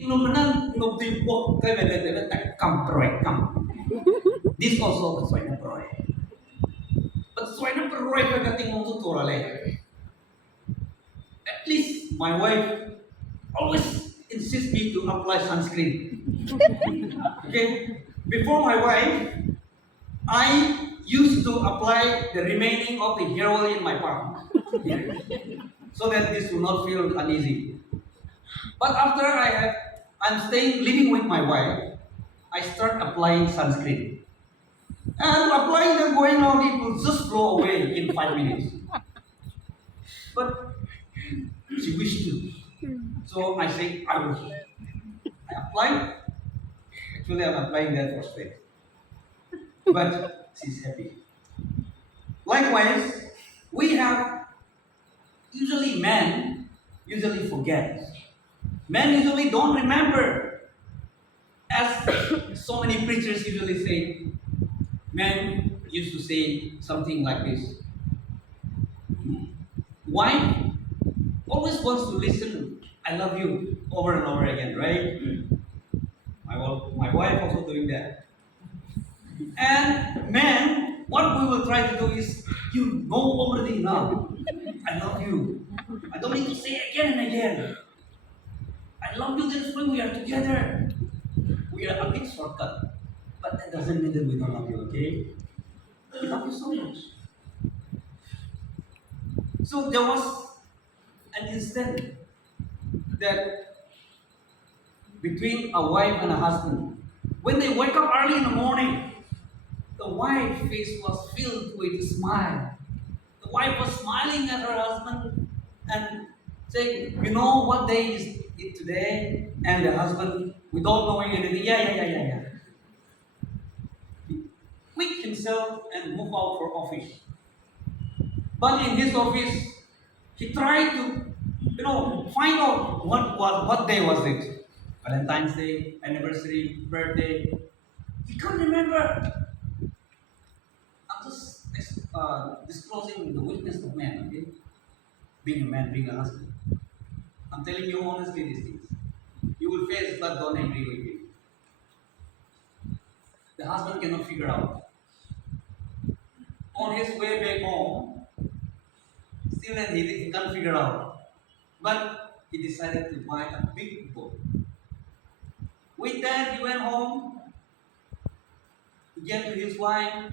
Nung menang, nung timbok kay beda-beda tak kamproy kam. This also bersuai na proy. Bersuai na proy kagating mong tutura leh. At least my wife always insists me to apply sunscreen. Okay, before my wife, I used to apply the remaining of the hair oil in my palm, so that this will not feel uneasy. But after I'm staying living with my wife, I start applying sunscreen. And applying and going out, it will just blow away in 5 minutes. But she wished to. So I say, I will. I apply. Actually, I'm applying that for straight. But she's happy. Likewise, we have usually men usually forget. Men usually don't remember. As so many preachers usually say, men used to say something like this. Wife always wants to listen, I love you, over and over again, right? My wife also doing that. And men, what we will try to do is, you know already now, I love you. I don't need to say again and again. I love you, that's why we are together. We are a bit shortcut. But that doesn't mean that we don't love you, okay? We love you so much. So there was an instant that between a wife and a husband, when they wake up early in the morning, the wife's face was filled with a smile. The wife was smiling at her husband and saying, you know what day is it today? And the husband, without knowing anything, yeah. He quit himself and moved out for office. But in his office, he tried to, find out what day was it. Valentine's Day, anniversary, birthday. He can't remember. I'm just disclosing the weakness of man, okay? Being a man, being a husband. I'm telling you honestly these things. You will face, but don't agree with me. The husband cannot figure out. On his way back home, still he can't figure out. But he decided to buy a big boat. With that, he went home. He gave to his wife.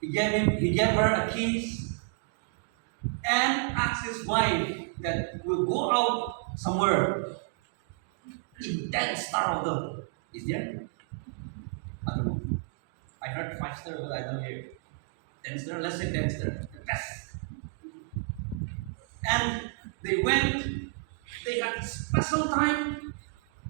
He gave her a kiss, and asked his wife that we'll go out somewhere in that star of the. Is there? I don't know. I heard 5 star, but I don't hear 10 star. Let's say 10 star. The best. And they went. They had a special time.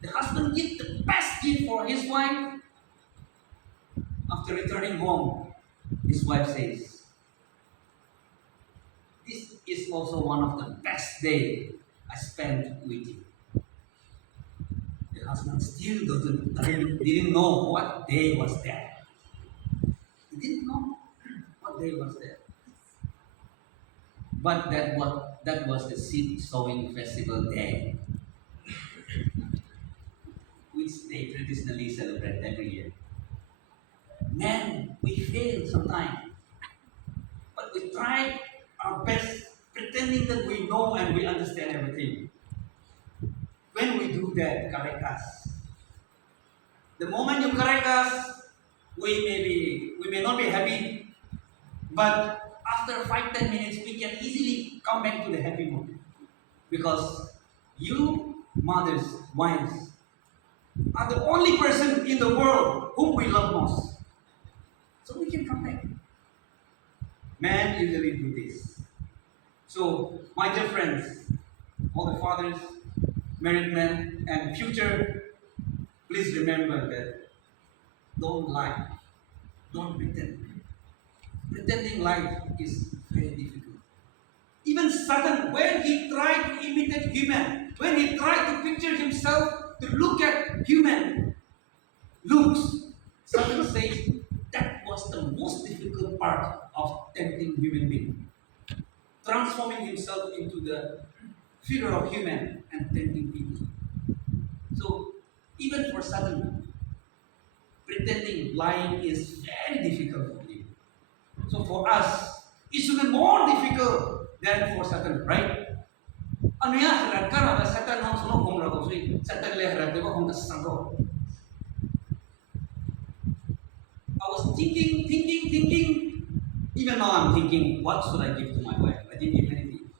The husband gave the best gift for his wife. After returning home, his wife says, this is also one of the best days I spent with you. The husband still didn't know what day was that. He didn't know what day was that. But that was the seed sowing festival day, which they traditionally celebrate every year. Men, we fail sometimes, but we try our best, pretending that we know and we understand everything. When we do that, correct us. The moment you correct us, we may not be happy, but after 5-10 minutes, we can easily come back to the happy mood. Because you, mothers, wives, are the only person in the world whom we love most. So we can come back. Men usually do this. So, my dear friends, all the fathers, married men, and future, please remember that don't lie, don't pretend. Pretending life is very difficult. Even Satan, when he tried to imitate human, when he tried to picture himself to look at human looks, Satan says that was the most difficult part of tempting human being. Transforming himself into the figure of human and tempting people. So even for Satan, pretending lying is very difficult for him. So for us, it should be more difficult than for Satan, right? Ano ya, harap ka na, Satan ang sunod kong rago. So, Satan le harap, di ba, kung nasasangko. I was thinking. Even now I'm thinking, what should I give to my wife? I didn't give anything.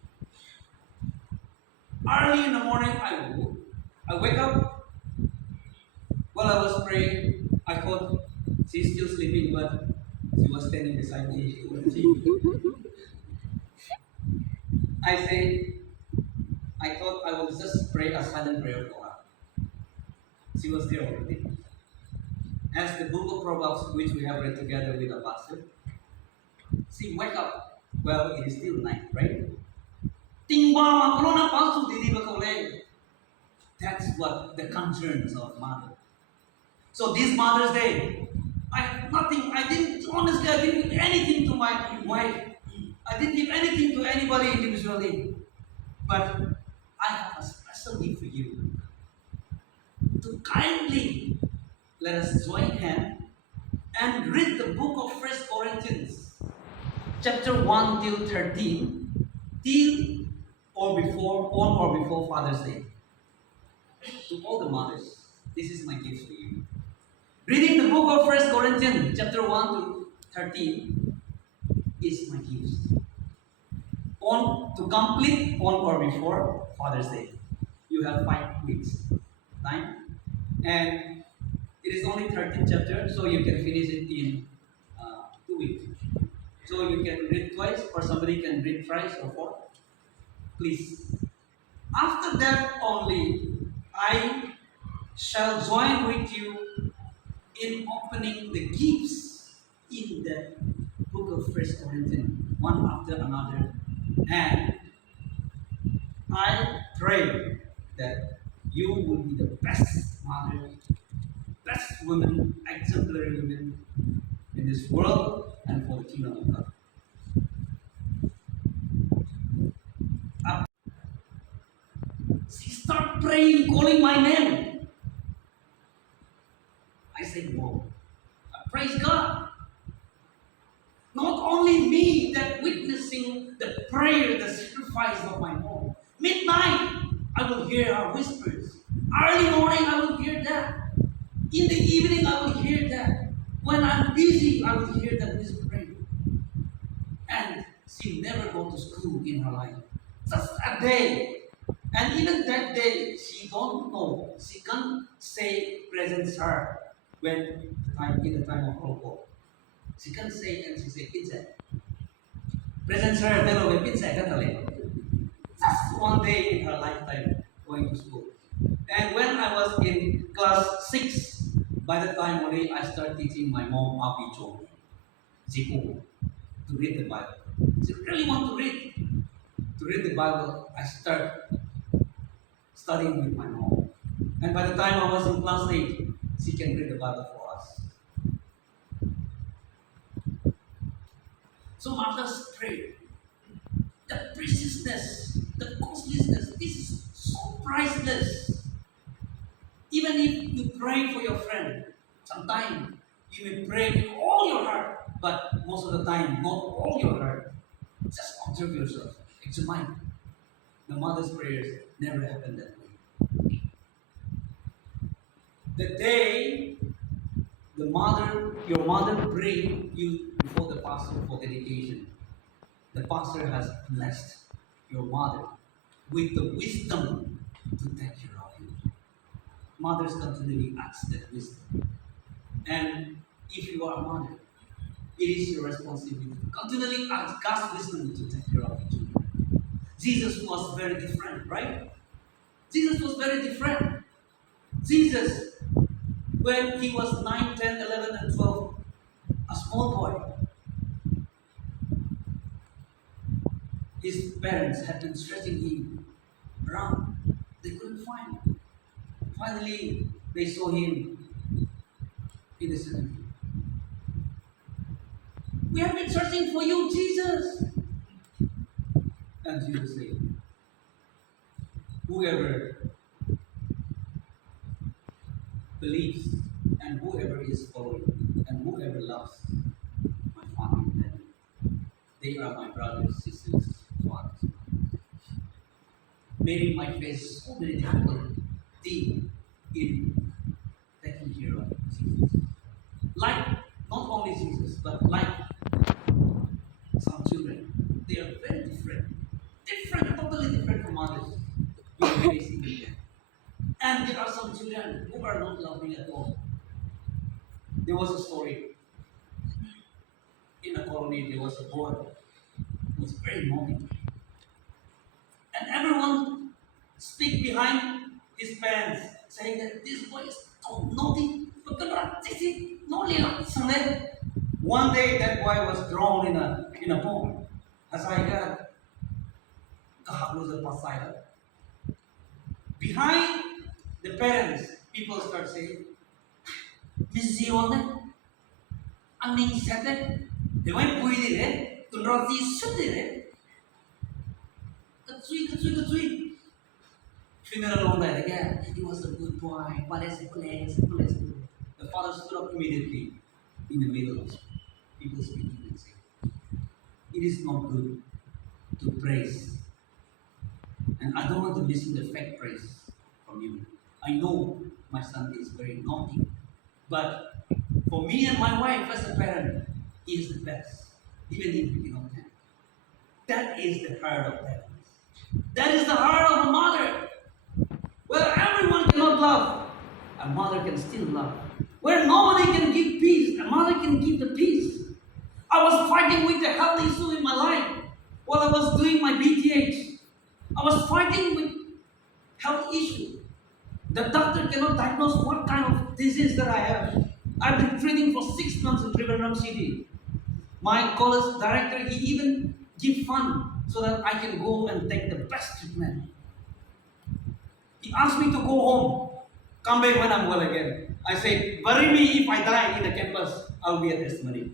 Early in the morning, I wake up. While I was praying, I thought she's still sleeping, but she was standing beside me. I thought I would just pray a silent prayer for her. She was there already. As the book of Proverbs, which we have read together with a pastor, see, wake up. Well, it is still night, right? That's what the concerns of mother. So this Mother's Day, I have nothing. I didn't give anything to my wife. I didn't give anything to anybody individually. But I have a special gift for you. To kindly let us join hands and read the book of 1 Corinthians, chapter 1 till 13, till or before Father's Day. To all the mothers, this is my gift for you. Reading the book of 1 Corinthians, chapter 1 to 13, is my gift. To complete on or before Father's Day. You have 5 weeks time, and it is only 13 chapters, so you can finish it in 2 weeks. So you can read twice, or somebody can read thrice or 4. Please. After that only, I shall join with you in opening the gifts in the book of 1 Corinthians, one after another. And I pray that you will be the best mother, best woman, exemplary woman in this world and for the kingdom of God. She started praying, calling my name. I said, whoa, praise God. Not only me that witnessing the prayer, the sacrifice of my mom. Midnight, I will hear her whispers. Early morning, I will hear that. In the evening, I will hear that. When I'm busy, I will hear that whispering. And she never go to school in her life. Just a day. And even that day, she don't know. She can't say present her when in the time of Holocaust. She can't say, and she say pizza. Present her tell me pizza just one day in her lifetime going to school. And when I was in class 6, by the time only I start teaching my mom Api Cho, Zico, to read the Bible. She really want to read. To read the Bible, I start studying with my mom. And by the time I was in class 8, she can read the Bible for us. So mothers pray. The preciousness, the costliness, this is so priceless. Even if you pray for your friend, sometimes you may pray with all your heart, but most of the time, not all your heart. Just observe yourself, examine. The mother's prayers never happen that way. The day your mother bring you before the pastor for dedication, the pastor has blessed your mother with the wisdom to take care of you. Mothers continually ask that wisdom. And if you are a mother, it is your responsibility to continually ask God's wisdom to take care of you. Jesus was very different, right? Jesus was very different. Jesus, when he was 9, 10, 11, and 12, a small boy, his parents had been searching him around. They couldn't find him. Finally, they saw him in the cemetery. We have been searching for you, Jesus. And Jesus said, whoever believes and whoever is following and whoever loves my family, then they are my brothers, sisters, fathers. Mary might face so many difficulties in taking care of Jesus. Like not only Jesus, but like some children, they are very different, totally different from others. We are facing with them. And there are some children who are not loving at all. There was a story in a colony. There was a boy who was very naughty, and everyone speak behind his parents, saying that this boy is so naughty. One day that boy was thrown in a pond. As I got behind the parents, people start saying, Miss Zione, Aning Sete, they went with it, to Roti Sudire, Katsui. Funeral on that again. He was a good boy. Place. The father stood up immediately in the middle of people speaking and saying, it is not good to praise. And I don't want to listen to fake praise from you. I know my son is very naughty. But for me and my wife as a parent, he is the best. Even if we cannot tell. That is the heart of parents. That is the heart of a mother. Where everyone cannot love, a mother can still love. Where nobody can give peace, a mother can give the peace. I was fighting with the health issue in my life while I was doing my BTH. I was fighting with health issue. The doctor cannot diagnose what kind of disease that I have. I've been treating for 6 months in Trivandrum City. My college director, he even give fund so that I can go and take the best treatment. He asked me to go home, come back when I'm well again. I said, bury me if I die in the campus, I'll be a testimony.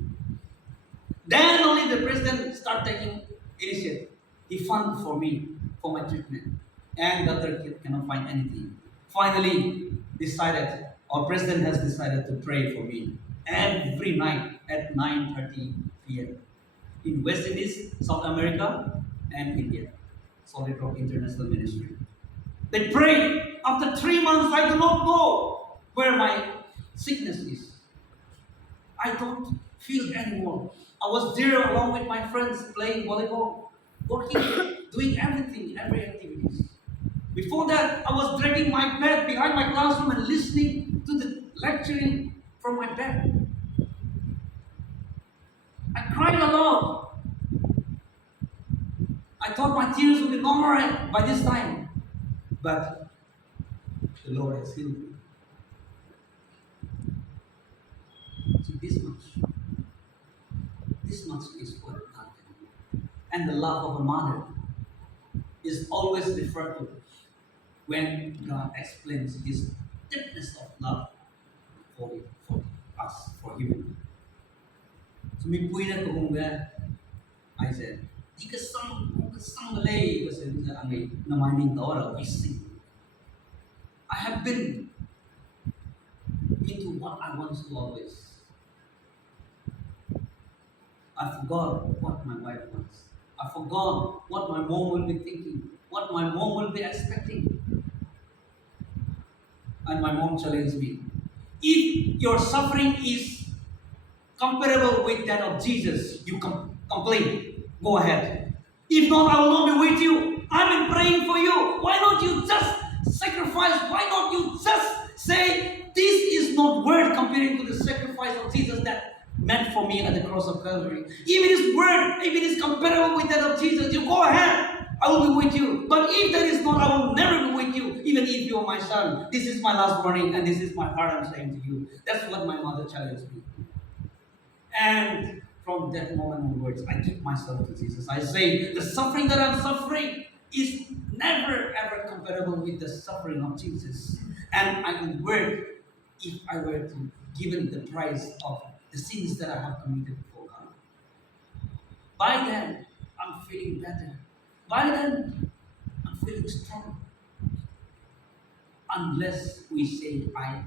Then only the president start taking initiative. He funded for me, for my treatment. And doctor cannot find anything. Finally, our president has decided to pray for me every night at 9:30 p.m. in West Indies, South America, and India. Solid Rock International Ministry. They pray. After 3 months, I do not know where my sickness is. I don't feel anymore. I was there along with my friends playing volleyball, working, doing everything, every activities. Before that, I was dragging my bed behind my classroom and listening to the lecturing from my bed. I cried a lot. I thought my tears would be no more by this time. But the Lord has healed me. So this much is what God can do. And the love of a mother is always referred to when God explains His deepness of love for us, for human. So me pui na kung I said, di ka sang malay kasi ang namaning tawara ising. I have been into what I want to always. I forgot what my wife wants. I forgot what my mom will be thinking, what my mom will be expecting. And my mom challenged me. If your suffering is comparable with that of Jesus, you complain. Go ahead. If not, I will not be with you. I've been praying for you. Why don't you just sacrifice? Why don't you just say, this is not worth comparing to the sacrifice of Jesus that meant for me at the cross of Calvary. If it is worth, if it is comparable with that of Jesus, you go ahead. I will be with you. But if that is not, I will never be with you, even if you are my son. This is my last warning, and this is my heart I'm saying to you. That's what my mother challenged me. And from that moment onwards, I give myself to Jesus. I say, the suffering that I'm suffering is never ever comparable with the suffering of Jesus. And I would work if I were to given the price of the sins that I have committed before God. By then, I'm feeling better. By then, I'm feeling strong. Unless we say, I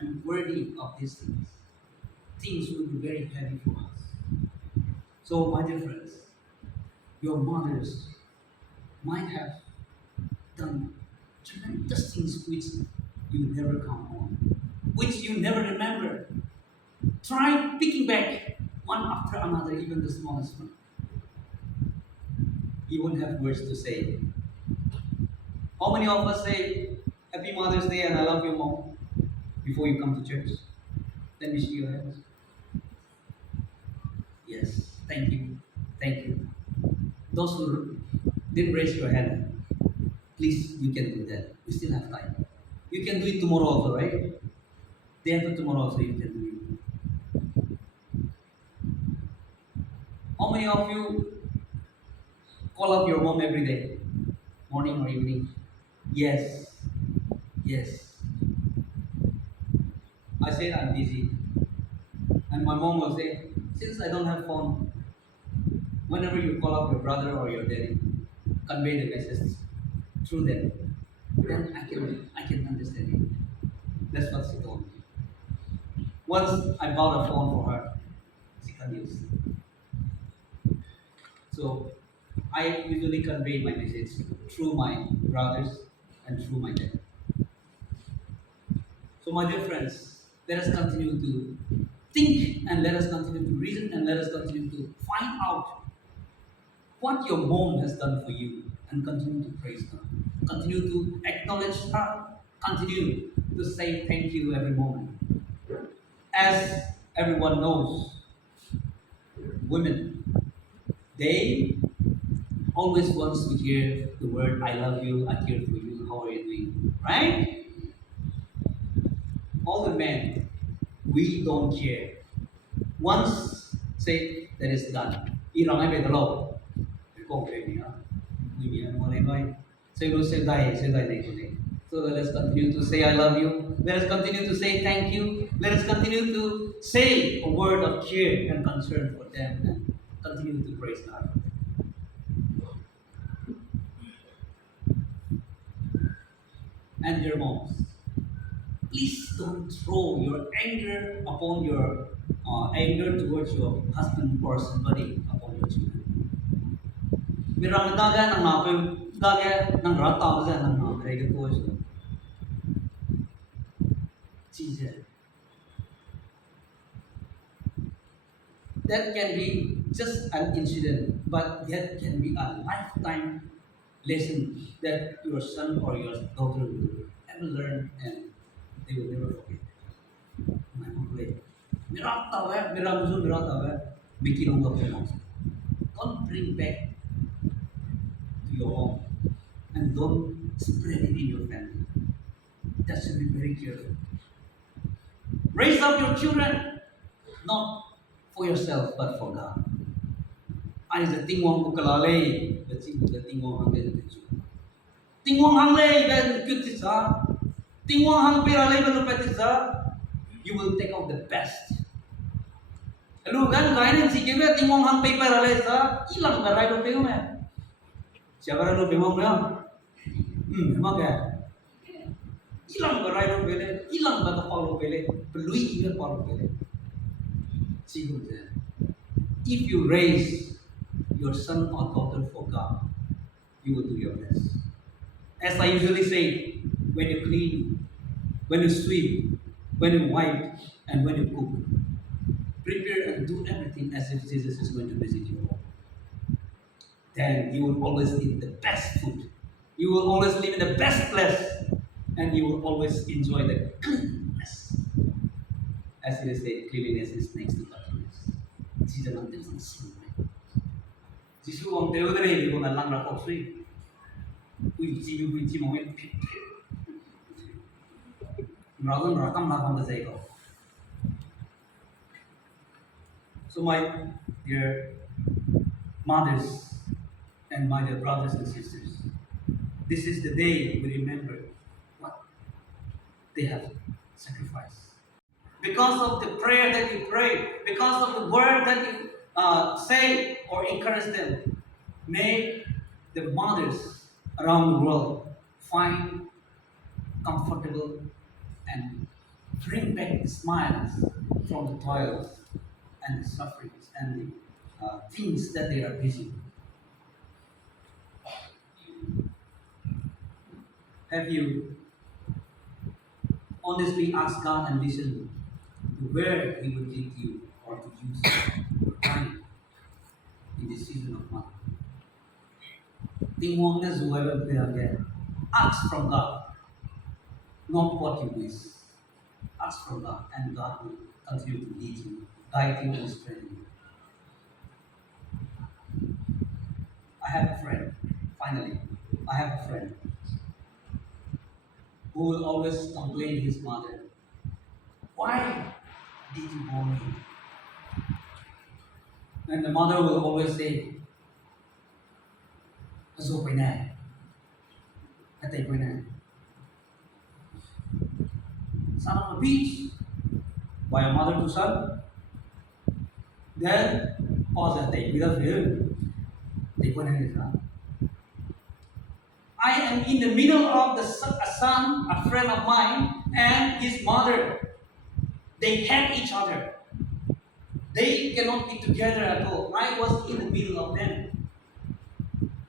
am worthy of these things, things will be very heavy for us. So, my dear friends, your mothers might have done tremendous things which you never count on, which you never remember. Try picking back one after another, even the smallest one. You won't have words to say. How many of us say, Happy Mother's Day and I love you, Mom, before you come to church? Let me see your hands. Yes, thank you. Thank you. Those who didn't raise your hand, please, you can do that. We still have time. You can do it tomorrow also, right? Day after tomorrow also, you can do it. How many of you call up your mom every day? Morning or evening? Yes. Yes. I said I'm busy. And my mom will say, since I don't have phone, whenever you call up your brother or your daddy, convey the message through them. Then I can understand it. That's what she told me. Once I bought a phone for her, she can use. So I usually convey my message through my brothers and through my dad. So my dear friends, let us continue to think and let us continue to reason and let us continue to find out what your mom has done for you and continue to praise her. Continue to acknowledge her. Continue to say thank you every moment. As everyone knows, women, they always wants to hear the word I love you, I care for you, how are you doing? Right? All the men, we don't care. Once say that is done. Irang ay bedalo. Ko ni ha. Ni mo le noi. Say no say dai nei ko nei. So let us continue to say I love you. Let us continue to say thank you. Let us continue to say a word of cheer and concern for them and continue to praise God. And your moms, please don't throw your anger upon your anger towards your husband or somebody upon your children. Mirang daga nang napay daga nang rata sa nang napay ke to so. Jesus. That can be just an incident, but that can be a lifetime lesson that your son or your daughter will ever learn and they will never forget. My complaint. Making on the don't bring back to your home and don't spread it in your family. That should be very careful. Raise up your children not for yourself but for God. Ai the thing wong bukalale, the thing wong hangge the chu. Ting wong hangle ben kutisa. Ting wong hang pirale ben upetisa. You will take out the best. Lu kan kainin si kebe ting wong hang paper ale sa ilang garai do peo me. Siapa lo bemong na? Emang ya? Ilang garai do pele, ilang bata paulo pele, pelui ikan paulo pele. Sigur je. If you raise your son or daughter for God, you will do your best. As I usually say, when you clean, when you sweep, when you wipe, and when you cook, prepare and do everything as if Jesus is going to visit you. Then you will always eat the best food. You will always live in the best place. And you will always enjoy the cleanliness. As it is said, cleanliness is next to godliness. Jesus ang Diyos ang sinumay. Jesus ang Diyos na rin, kung nalang rakok sui. Uy, ji mo may pit. Maraming rakam na kong dasay ko. So my dear mothers and my dear brothers and sisters, this is the day we remember what they have sacrificed. Because of the prayer that you pray, because of the word that you say or encourage them, may the mothers around the world find comfortable and bring back the smiles from the toils and the sufferings and the things that they are busy with. Have you honestly asked God and listened to where He would lead you or to use your time in this season of life? Tình huống là dù ai vẫn ask from God, not what you wish. Ask from God, and God will continue to lead you, guide you, and strengthen you. I have a friend, finally, I have a friend who will always complain his mother, "Why did you born me?" And the mother will always say, "Aso quay nè, atay quay nè." Son of a beach, by a mother to son. Then, pause at the middle here. I am in the middle of a son, a friend of mine, and his mother. They hate each other. They cannot be together at all. I was in the middle of them.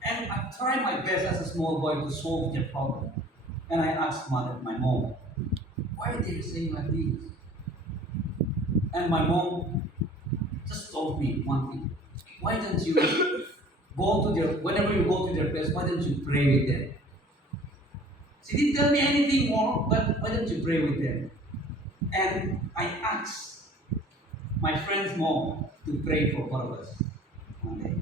And I tried my best as a small boy to solve their problem. And I asked my mom, "Why are they saying like this?" And my mom just told me one thing. "Why don't you whenever you go to their place, why don't you pray with them?" She didn't tell me anything more, but why don't you pray with them? And I asked my friend's mom to pray for both of us one day.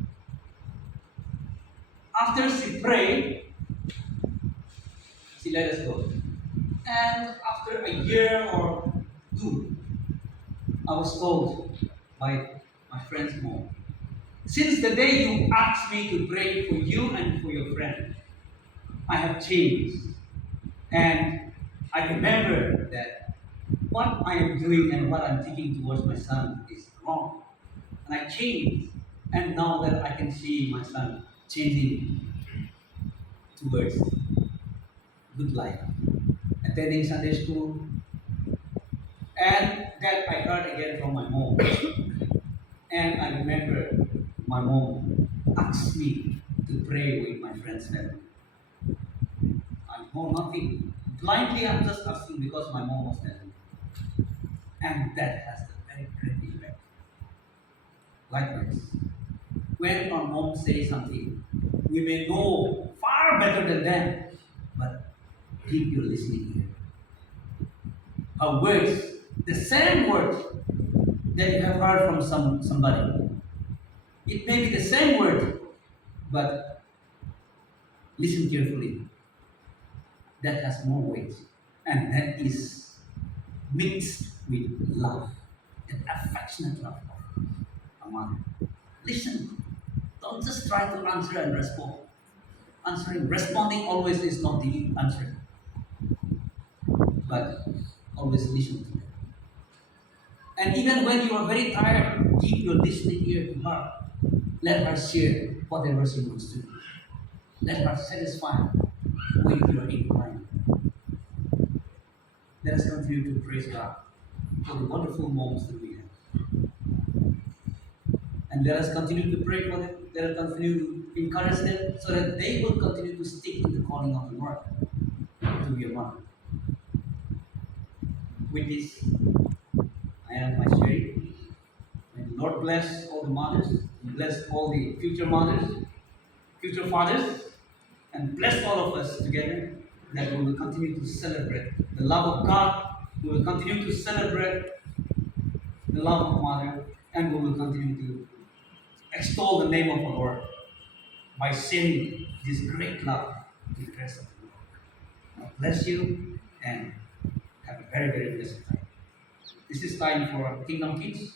After she prayed, she let us go. And after a year or two, I was told by my friend's mom, "Since the day you asked me to pray for you and for your friend, I have changed. And I remember that what I am doing and what I'm thinking towards my son is wrong. And I changed. And now that I can see my son changing towards good life, attending Sunday school, and that I heard again from my mom. And I remember my mom asked me to pray with my friend's family. I know nothing. Blindly, I'm just asking because my mom was telling me. And that has a very great effect. Likewise, when our mom says something, we may know far better than them, but keep your listening ear. Her words, the same words that you have heard from somebody. It may be the same word, but listen carefully. That has more weight, and that is mixed with love, an affectionate love of a mother. Listen, don't just try to answer and respond. Responding always is not the answer, but always listen to them. And even when you are very tired, keep your listening ear to her. Let her share whatever she wants to do. Let her satisfy with your inquiry. Let us continue to praise God for the wonderful moments that we have. And let us continue to pray for them. Let us continue to encourage them so that they will continue to stick in the calling of the Lord to be a mother. With this, I am my sharing. May the Lord bless all the mothers, and bless all the future mothers, future fathers, and bless all of us together, that we will continue to celebrate the love of God, we will continue to celebrate the love of Mother, and we will continue to extol the name of the Lord by sharing this great love to the rest of the world. God bless you and have a very, very blessed time. This is time for Kingdom Kids.